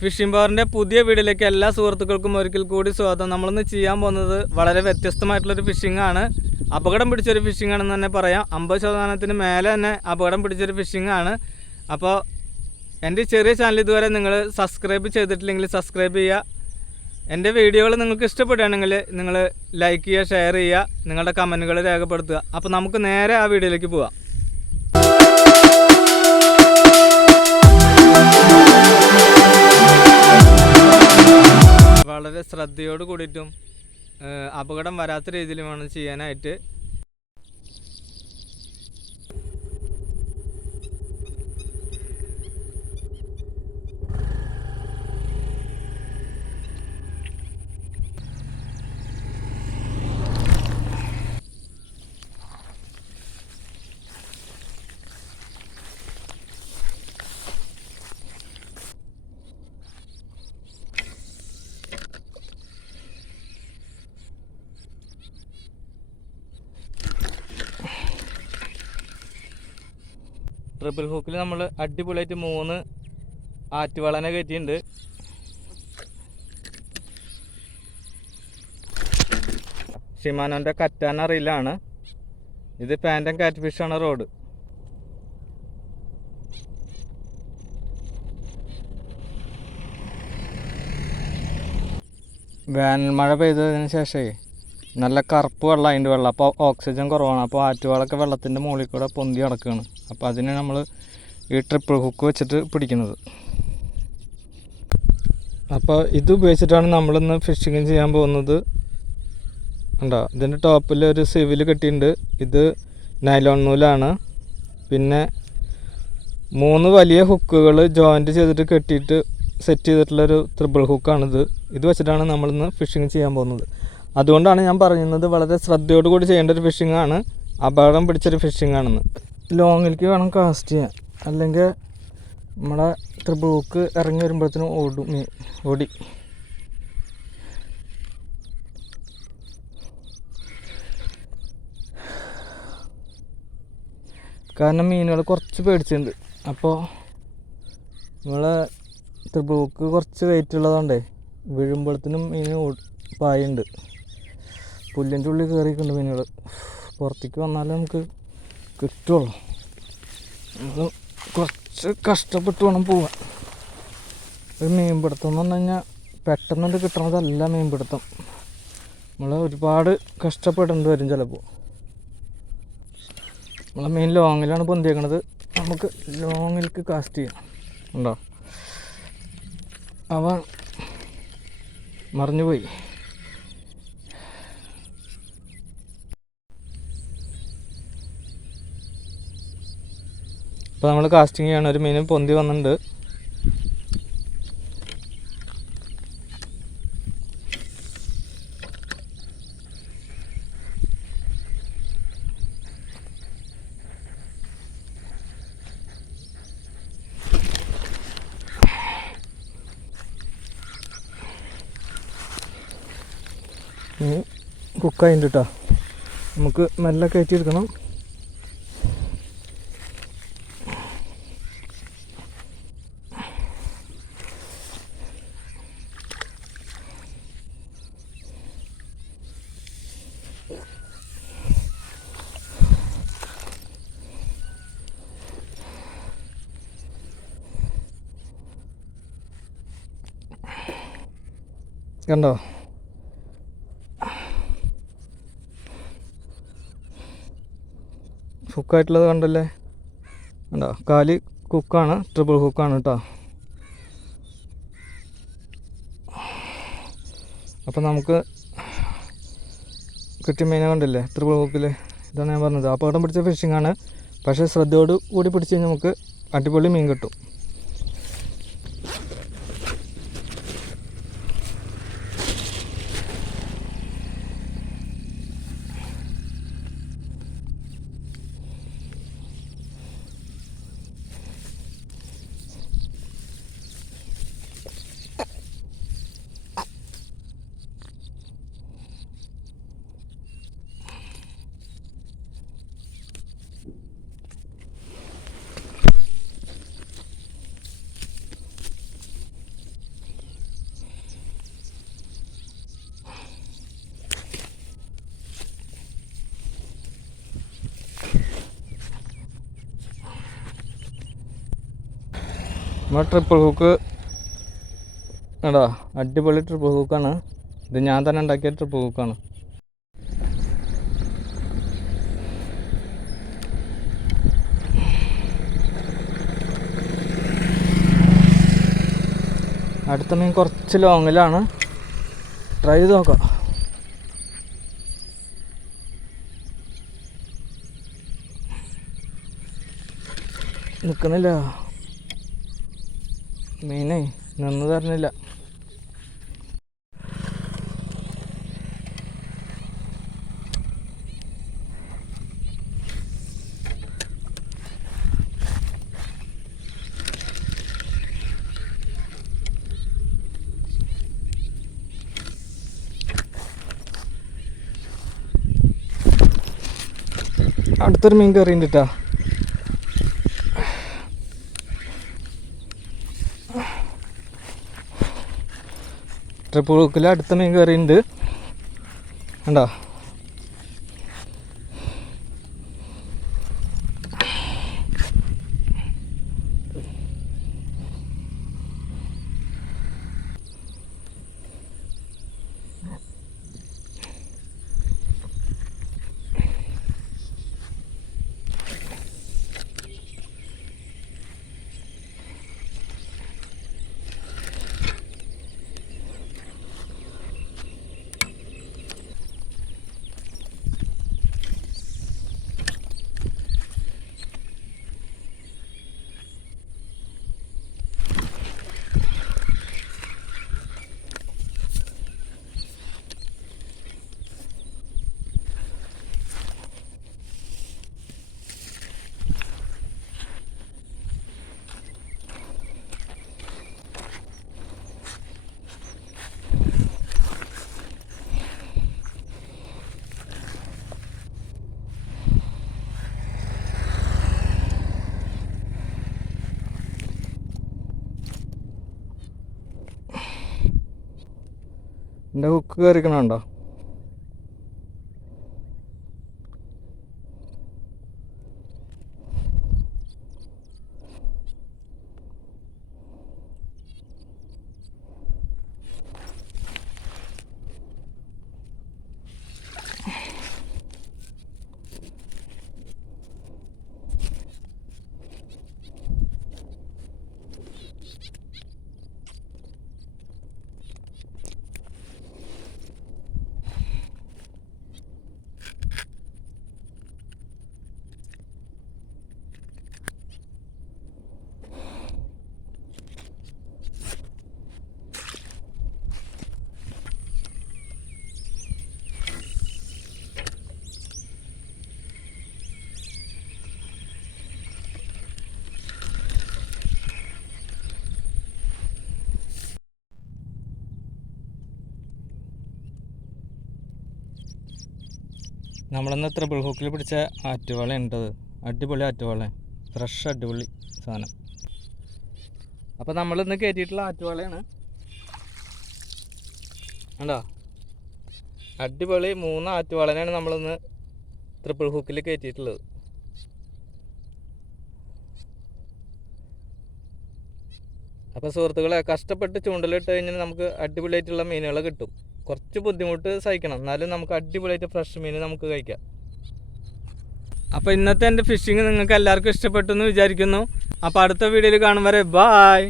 Phishing പവറിൻ്റെ പുതിയ വീഡിയോയിലേക്ക് എല്ലാ സുഹൃത്തുക്കൾക്കും ഒരിക്കൽ കൂടി സ്വാഗതം. നമ്മളിന്ന് ചെയ്യാൻ പോകുന്നത് വളരെ വ്യത്യസ്തമായിട്ടുള്ളൊരു ഫിഷിംഗ് ആണ്. അപകടം പിടിച്ചൊരു ഫിഷിംഗ് ആണെന്ന് തന്നെ പറയാം. 50% മേലെ തന്നെ അപകടം പിടിച്ചൊരു ഫിഷിംഗ് ആണ്. അപ്പോൾ എൻ്റെ ചെറിയ ചാനൽ ഇതുവരെ നിങ്ങൾ സബ്സ്ക്രൈബ് ചെയ്തിട്ടില്ലെങ്കിൽ സബ്സ്ക്രൈബ് ചെയ്യുക. എൻ്റെ വീഡിയോകൾ നിങ്ങൾക്ക് ഇഷ്ടപ്പെടുകയാണെങ്കിൽ നിങ്ങൾ ലൈക്ക് ചെയ്യുക, ഷെയർ ചെയ്യുക, നിങ്ങളുടെ കമൻറ്റുകൾ രേഖപ്പെടുത്തുക. അപ്പോൾ നമുക്ക് നേരെ ആ വീഡിയോയിലേക്ക് പോവാം. വളരെ ശ്രദ്ധയോട് കൂടിയിട്ടും അപകടം വരാത്ത രീതിയിലുമാണ് ചെയ്യാനായിട്ട്. ട്രിപ്പിൾ ഹൂക്കിൽ നമ്മൾ അടിപൊളിയായിട്ട് 3 ആറ്റുവളനെ കയറ്റിയിട്ടുണ്ട്. ഷിമാനോൻ്റെ കറ്റാന റീലാണ് ഇത്. പാൻറ്റൻ കാറ്റ് ഫിഷാണ് റോഡ്. വേനൽ മഴ പെയ്തതിന് ശേഷമേ നല്ല കറുപ്പ് വെള്ളം, അതിൻ്റെ വെള്ളം. അപ്പോൾ ഓക്സിജൻ കുറവാണ്. അപ്പോൾ ആറ്റുവാളൊക്കെ വെള്ളത്തിൻ്റെ മുകളിൽ കൂടെ പൊന്തി കിടക്കുകയാണ്. അപ്പോൾ അതിനെ നമ്മൾ ഈ ട്രിപ്പിൾ ഹുക്ക് വെച്ചിട്ട് പിടിക്കുന്നത്. അപ്പോൾ ഇത് ഉപയോഗിച്ചിട്ടാണ് നമ്മളിന്ന് ഫിഷിങ് ചെയ്യാൻ പോകുന്നത്. ഉണ്ടോ, ഇതിൻ്റെ ടോപ്പിൽ ഒരു സിവിൽ കെട്ടിയിട്ടുണ്ട്. ഇത് നൈലോൺ നൂലാണ്. പിന്നെ 3 വലിയ ഹുക്കുകൾ ജോയിൻറ്റ് ചെയ്തിട്ട് കെട്ടിയിട്ട് സെറ്റ് ചെയ്തിട്ടുള്ളൊരു ട്രിപ്പിൾ ഹുക്കാണിത്. ഇത് വെച്ചിട്ടാണ് നമ്മളിന്ന് ഫിഷിങ് ചെയ്യാൻ പോകുന്നത്. അതുകൊണ്ടാണ് ഞാൻ പറയുന്നത് വളരെ ശ്രദ്ധയോടുകൂടി ചെയ്യേണ്ട ഒരു ഫിഷിംഗ് ആണ്, അപകടം പിടിച്ചൊരു ഫിഷിംഗ് ആണെന്ന്. ലോങ്ങിലേക്ക് വേണം കാസ്റ്റ് ചെയ്യാൻ, അല്ലെങ്കിൽ നമ്മുടെ ട്രിപ്പിൾ ഹുക്ക് ഇറങ്ങി വരുമ്പോഴത്തേനും ഓടി. കാരണം മീനുകൾ കുറച്ച് പേടിച്ചിട്ടുണ്ട്. അപ്പോൾ നമ്മളെ ട്രിപ്പിൾ ഹുക്ക് കുറച്ച് വെയിറ്റ് ഉള്ളതുകൊണ്ടേ വീഴുമ്പോഴത്തേനും മീൻ പായുണ്ട്. പുല്ലിൻ്റെ ഉള്ളിൽ കയറിയിട്ടുണ്ട് മീനുകൾ. പുറത്തേക്ക് വന്നാലേ നമുക്ക് കിട്ടുള്ളൂ. നമുക്ക് കുറച്ച് കഷ്ടപ്പെട്ട് വേണം പോവാൻ. ഒരു മീൻപിടുത്തം എന്ന് പറഞ്ഞു കഴിഞ്ഞാൽ പെട്ടെന്നുണ്ട് കിട്ടണതല്ല മീൻപിടുത്തം. നമ്മൾ ഒരുപാട് കഷ്ടപ്പെടേണ്ടി വരും ചിലപ്പോൾ. നമ്മളെ മീൻ ലോങ്ങിലാണ് പൊന്തിയേക്കണത്. നമുക്ക് ലോങ്ങിലേക്ക് കാസ്റ്റ് ചെയ്യാം. ഉണ്ടോ, അവൻ മറിഞ്ഞുപോയി. ഇപ്പോൾ നമ്മൾ കാസ്റ്റിംഗ് ചെയ്യണം. ഒരു മീനും പൊന്തി വന്നിട്ടുണ്ട്. കുക്കായിട്ടുണ്ട് കേട്ടോ. നമുക്ക് മെല്ലെ കയറ്റിയെടുക്കണം. കണ്ടോ, ഹുക്കായിട്ടുള്ളത് കണ്ടല്ലേ. കണ്ടോ, കാലി ഹുക്കാണ്, ട്രിപ്പിൾ ഹുക്കാണ് കേട്ടോ. അപ്പോൾ നമുക്ക് കിട്ടിയ മീനെ കണ്ടില്ലേ ട്രിപ്പിൾ ഹുക്കിൽ. ഇതാണ് ഞാൻ പറഞ്ഞത്, അപകടം പിടിച്ച ഫിഷിംഗ് ആണ്. പക്ഷേ ശ്രദ്ധയോട് കൂടി പിടിച്ച് കഴിഞ്ഞാൽ നമുക്ക് അടിപൊളി മീൻ കിട്ടും. നമ്മൾ ട്രിപ്പിൾ ഹൂക്ക് കേട്ടോ, അടിപൊളി ട്രിപ്പിൾ ഹൂക്കാണ് ഇത്. ഞാൻ തന്നെ ഉണ്ടാക്കിയ ട്രിപ്പിൾ ഹൂക്കാണ്. അടുത്ത മീൻ കുറച്ച് ലോങ്ങിലാണ്. ട്രൈ ചെയ്ത് നോക്കാം. നിൽക്കുന്നില്ല മീനേ, നിന്ന് തരുന്നില്ല. അടുത്തൊരു മീൻ കയറിയുണ്ട് കേട്ടോ. ട്രിപ്പിൾ ഹൂക്കിൽ അടുത്ത മീൻ കയറിയുണ്ട് കണ്ടോ. എൻ്റെ ഹുക്ക് കയറിക്കണുണ്ടോ? നമ്മളിന്ന് ട്രിപ്പിൾ ഹൂക്കിൽ പിടിച്ച ആറ്റുവാള ഉണ്ടത്. അടിപൊളി ആറ്റുവാള, ഫ്രഷ് അടിപൊളി സാധനം. അപ്പോൾ നമ്മളിന്ന് കയറ്റിയിട്ടുള്ള ആറ്റുവാളയാണ് കണ്ടോ. അടിപൊളി 3 ആറ്റുവാളനാണ് നമ്മളിന്ന് ട്രിപ്പിൾ ഹൂക്കിൽ കയറ്റിയിട്ടുള്ളത്. അപ്പോൾ സുഹൃത്തുക്കളെ, കഷ്ടപ്പെട്ട് ചൂണ്ടലിട്ട് കഴിഞ്ഞാൽ നമുക്ക് അടിപൊളിയായിട്ടുള്ള മീനുകൾ കിട്ടും. കുറച്ച് ബുദ്ധിമുട്ട് സഹിക്കണം, എന്നാലും നമുക്ക് അടിപൊളിയായിട്ട് ഫ്രഷ് മീൻ നമുക്ക് കഴിക്കാം. അപ്പോൾ ഇന്നത്തെ എൻ്റെ ഫിഷിങ് നിങ്ങൾക്ക് എല്ലാവർക്കും ഇഷ്ടപ്പെട്ടു എന്ന് വിചാരിക്കുന്നു. അപ്പോൾ അടുത്ത വീഡിയോയിൽ കാണും വരെ ബായ്.